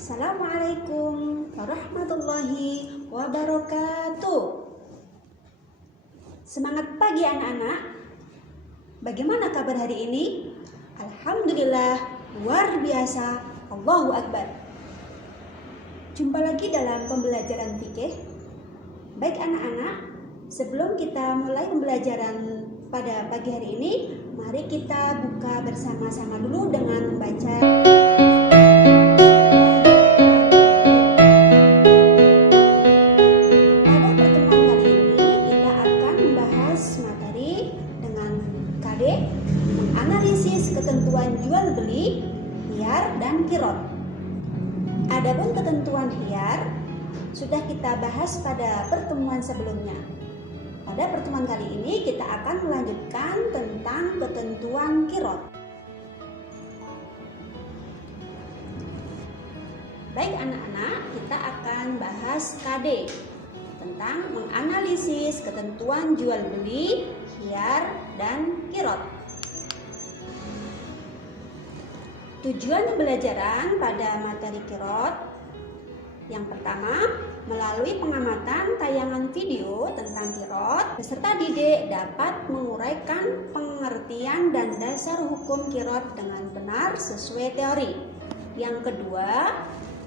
Assalamualaikum warahmatullahi wabarakatuh. Semangat pagi anak-anak. Bagaimana kabar hari ini? Alhamdulillah, luar biasa. Allahu Akbar. Jumpa lagi dalam pembelajaran fikih. Baik anak-anak, sebelum kita mulai pembelajaran pada pagi hari ini, mari kita buka bersama-sama dulu dengan membaca. Menganalisis ketentuan jual beli, khiyar dan qirot. Adapun ketentuan khiyar sudah kita bahas pada pertemuan sebelumnya. Pada pertemuan kali ini kita akan melanjutkan tentang ketentuan qirot. Baik anak-anak, kita akan bahas KD tentang menganalisis ketentuan jual beli, khiyar dan qirot. Tujuan pembelajaran pada materi qirot yang pertama, melalui pengamatan tayangan video tentang qirot, peserta didik dapat menguraikan pengertian dan dasar hukum qirot dengan benar sesuai teori. Yang kedua,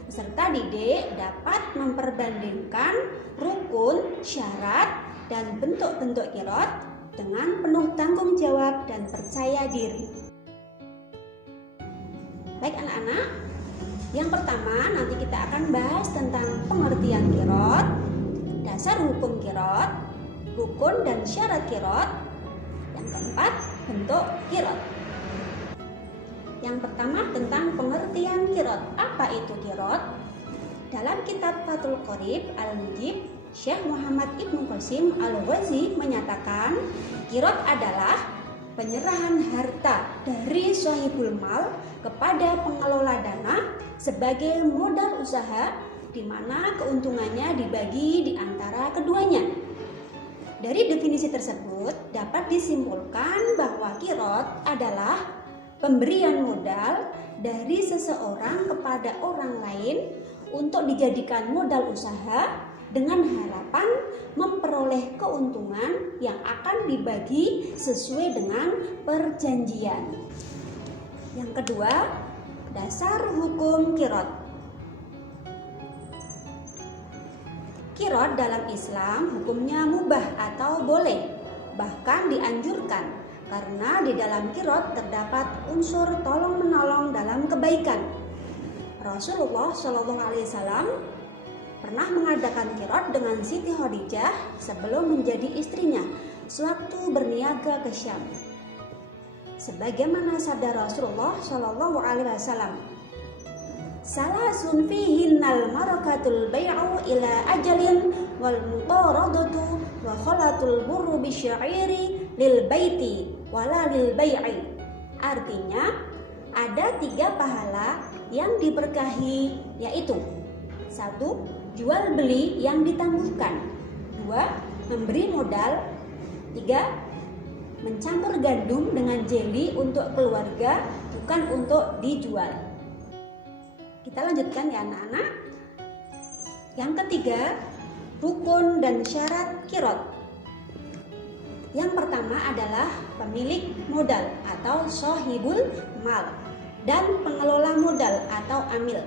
peserta didik dapat memperbandingkan rukun, syarat, dan bentuk-bentuk qirot dengan penuh tanggung jawab dan percaya diri. Baik anak-anak, yang pertama nanti kita akan bahas tentang pengertian qirot, dasar hukum qirot, rukun dan syarat qirot. Yang keempat, bentuk qirot. Yang pertama tentang pengertian qirot. Apa itu qirot? Dalam kitab Fathul Qorib Al-Mujib, Syekh Muhammad Ibnu Qasim Al-Ghazi menyatakan qirot adalah penyerahan harta dari sahibul mal kepada pengelola dana sebagai modal usaha di mana keuntungannya dibagi di antara keduanya. Dari definisi tersebut dapat disimpulkan bahwa qirot adalah pemberian modal dari seseorang kepada orang lain untuk dijadikan modal usaha dengan harapan memperoleh keuntungan yang akan dibagi sesuai dengan perjanjian. Yang kedua, dasar hukum qirot. Qirot dalam Islam hukumnya mubah atau boleh, bahkan dianjurkan karena di dalam qirot terdapat unsur tolong-menolong dalam kebaikan. Rasulullah SAW pernah mengadakan qirot dengan Siti Khadijah sebelum menjadi istrinya sewaktu berniaga ke Syam. Sebagaimana sabda Rasulullah SAW, salasun fihinnal marakatul bai'u ila ajalin wal mutaradatu wa khalatul burru bisya'iri lil baiti wala lil bai'i. Artinya, ada 3 pahala yang diberkahi, yaitu 1. Jual beli yang ditangguhkan. 2. Memberi modal. 3. Mencampur gandum dengan jeli untuk keluarga, bukan untuk dijual. Kita lanjutkan ya anak-anak. Yang ketiga, rukun dan syarat qirot. Yang pertama adalah pemilik modal atau sahibul mal dan pengelola modal atau amil.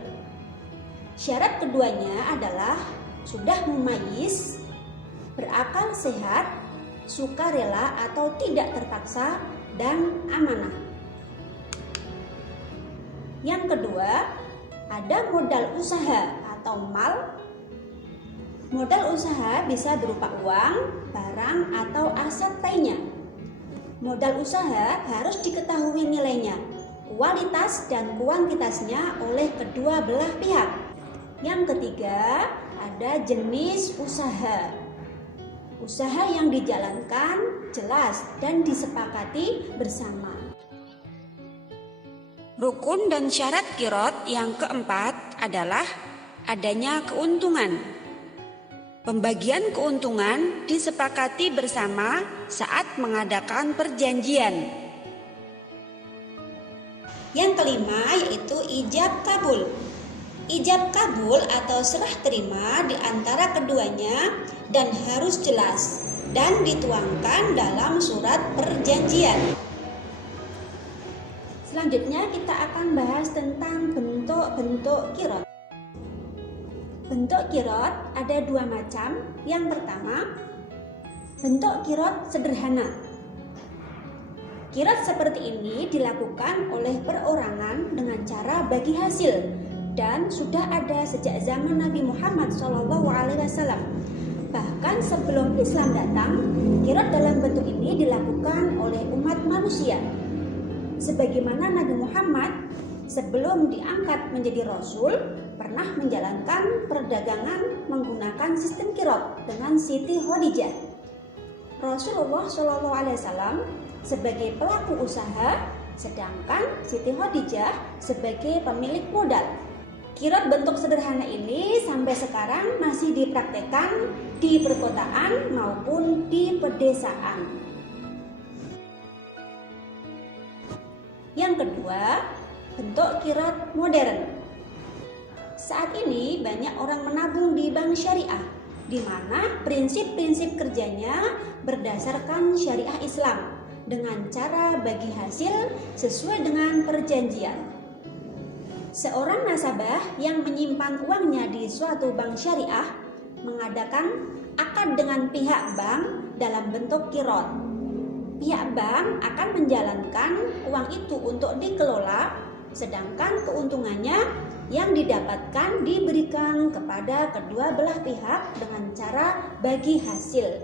Syarat keduanya adalah sudah mumayyiz, berakal sehat, sukarela atau tidak terpaksa, dan amanah. Yang kedua, ada modal usaha atau mal. Modal usaha bisa berupa uang, barang, atau aset lainnya. Modal usaha harus diketahui nilainya, kualitas dan kuantitasnya oleh kedua belah pihak. Yang ketiga, ada jenis usaha. Usaha yang dijalankan jelas dan disepakati bersama. Rukun dan syarat qirot yang keempat adalah adanya keuntungan. Pembagian keuntungan disepakati bersama saat mengadakan perjanjian. Yang kelima yaitu ijab kabul. ijab kabul atau serah terima di antara keduanya dan harus jelas dan dituangkan dalam surat perjanjian. Selanjutnya kita akan bahas tentang bentuk-bentuk qirot. Bentuk qirot ada dua macam. Yang pertama, bentuk qirot sederhana. Qirot seperti ini dilakukan oleh perorangan dengan cara bagi hasil dan sudah ada sejak zaman Nabi Muhammad SAW. Bahkan sebelum Islam datang, qirot dalam bentuk ini dilakukan oleh umat manusia. Sebagaimana Nabi Muhammad sebelum diangkat menjadi Rasul pernah menjalankan perdagangan menggunakan sistem qirot dengan Siti Khadijah. Rasulullah SAW sebagai pelaku usaha, sedangkan Siti Khadijah sebagai pemilik modal. Qirot bentuk sederhana ini sampai sekarang masih dipraktekkan di perkotaan maupun di pedesaan. Yang kedua, bentuk qirot modern. Saat ini banyak orang menabung di bank syariah, di mana prinsip-prinsip kerjanya berdasarkan syariah Islam dengan cara bagi hasil sesuai dengan perjanjian. Seorang nasabah yang menyimpan uangnya di suatu bank syariah mengadakan akad dengan pihak bank dalam bentuk qirot. Pihak bank akan menjalankan uang itu untuk dikelola, sedangkan keuntungannya yang didapatkan diberikan kepada kedua belah pihak dengan cara bagi hasil.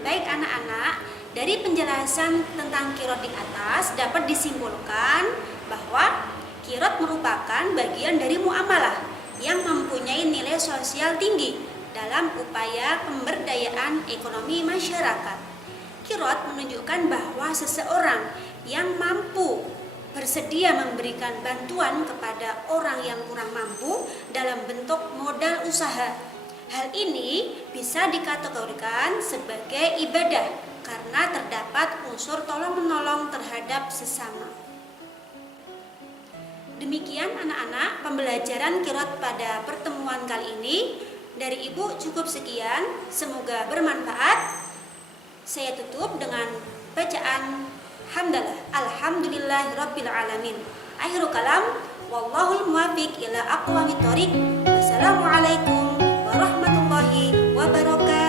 Baik anak-anak, dari penjelasan tentang qirot di atas dapat disimpulkan bahwa qirot merupakan bagian dari muamalah yang mempunyai nilai sosial tinggi dalam upaya pemberdayaan ekonomi masyarakat. Qirot menunjukkan bahwa seseorang yang mampu bersedia memberikan bantuan kepada orang yang kurang mampu dalam bentuk modal usaha. Hal ini bisa dikategorikan sebagai ibadah karena terdapat unsur tolong-menolong terhadap sesama. Demikian anak-anak pembelajaran qirot pada pertemuan kali ini. Dari Ibu cukup sekian, semoga bermanfaat. Saya tutup dengan bacaan hamdalah, alhamdulillahirabbil alamin. Akhirul kalam, wallahul muwaffiq ila aqwamit thoriq. Wassalamualaikum warahmatullahi wabarakatuh.